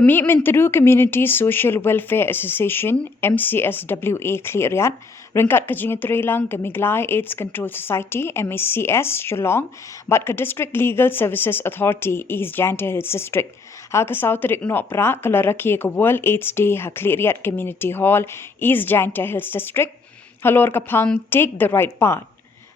Mihmyntdu Community Social Welfare Association MCSWA Khliehriat, ryngkat ke jingiatreilang ke Meghalaya AIDS Control Society MECS Shillong, bat ke District Legal Services Authority East Jaintia Hills District. Ha ke tarik Nohprah ke rakhe ke World AIDS Day ha Khliehriat Community Hall East Jaintia Hills District. Halor ke phang take the right part.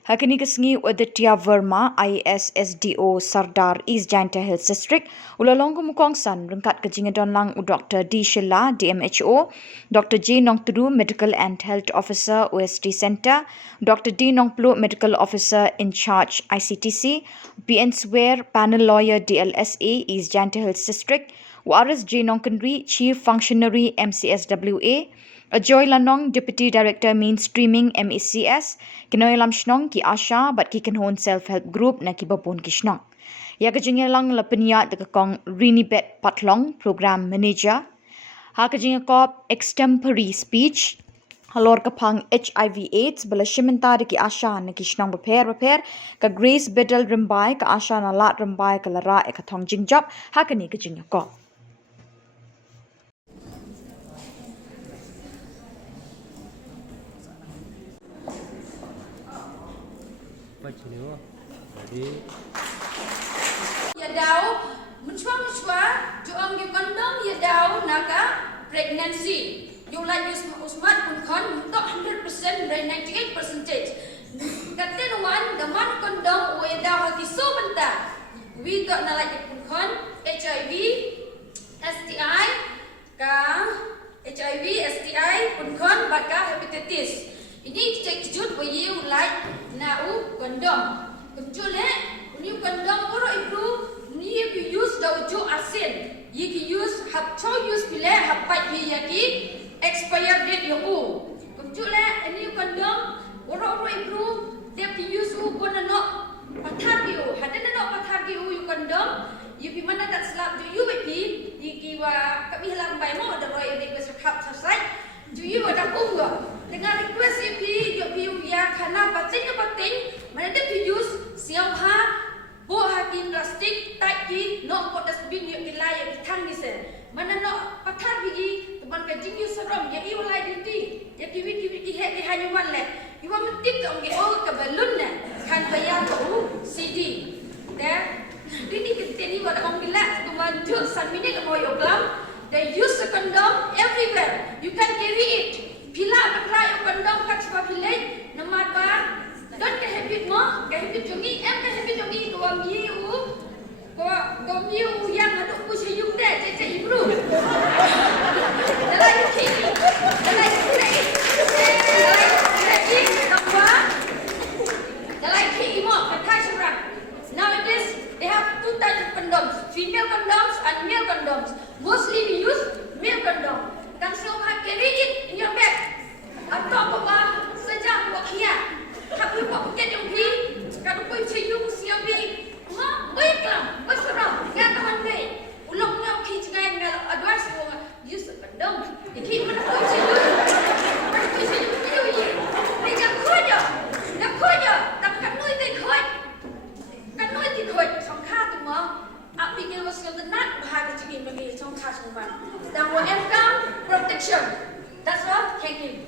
Hakini kesngi Aditya Verma IS SDO Sardar East Jaintia Hills District ulalong ke kongsan ryngkat ke jingdonlang Dr. Shylla DM&HO, Dr. J Nongkynrih Medical and Health Officer OST Centre, Dr. D Nongpluh Medical Officer incharge ICTC, P.N Swer panel lawyer DLSA East Jaintia Hills District, Aris J Nongkynrih Chief Functionary MCSWA, Jaiñtia Deputy Director Mainstreaming MECS, kinoilam Shillong ki Asha bat ki kenhon self-help group na ki babon ki Shillong. Ya ke jingdonlang lapeniat de Kong Rinibeth Patlong, Program Manager. Ha ke Jingiakop Extempore speech. Halor ke phang HIV AIDS bala Mihmyntdu ki Asha na ki Shillong repair ke Gracebedel Rymbai ke Asha na lat Rymbai ke lara ke thong jingjap ha ke ni ke Jingiakop. Ya daw, mencuang juang di kondom ya daw naga pregnancy. Yung like usmat pun kon untuk 100% dari 98%. Kata nuan daman kondom ya daw hati so benda. We tak nak lagi pun kon HIV, STI, HIV, STI pun kon baka hepatitis. Ini cek jut bayi like nau kondom. Kecuali ni kondom orang itu ni use daujo asin. Ye use hab cho use bila hab pat ye yaki expired date yang u. Kecuali ni kondom orang itu dia use u guna nak pathar u. Hada nak pathar u kondom. You pi mana tak selap ju you pi ye kiwa kami hilang bai mo ada roi request khap selesai. Ju you ada bunga. Dengan request pi yo pi ya khana batin mana dia pi use siang ha bo hakim plastik tak ki no pot dasbin yo Meghalaya ki thang ni se mana no pathar bigi teman ka jingyu sarom ya i walai dinti ya ki he ki hanyuman le iwa mentip to nge o ka balun na kan bayar to CD there dini kiteni wala ong gila tumanju san minute mo yo glam they use a condom everywhere you can carry it pila bakla yo condom kat sebab village namad ba don ke habit mo ke habit jongi em ke habit jongi ko miu yang aduk ku seyuk deh cece ibru dalai kini dalai kini mo pakai surat nowadays they have two types of condoms female condoms and male condoms mostly we use male condom dan semua carry it in your bag atau bawa sejam buat kia tapi buat paket yang beli kalau kau seyuk siap beli baiklah, berserah, jangan tahan baik. Ulang nak kijai mel advice mo use condom. Iki mana kau seyuk? Kau seyuk video ye. Dia khoja, tak kat noi tai khoi. Kat noi ti khoi song kha tu mo. Api ke was ke tenat bahaya cingin bagi song kha song ban. Dan wo protection. That's all. Thank you.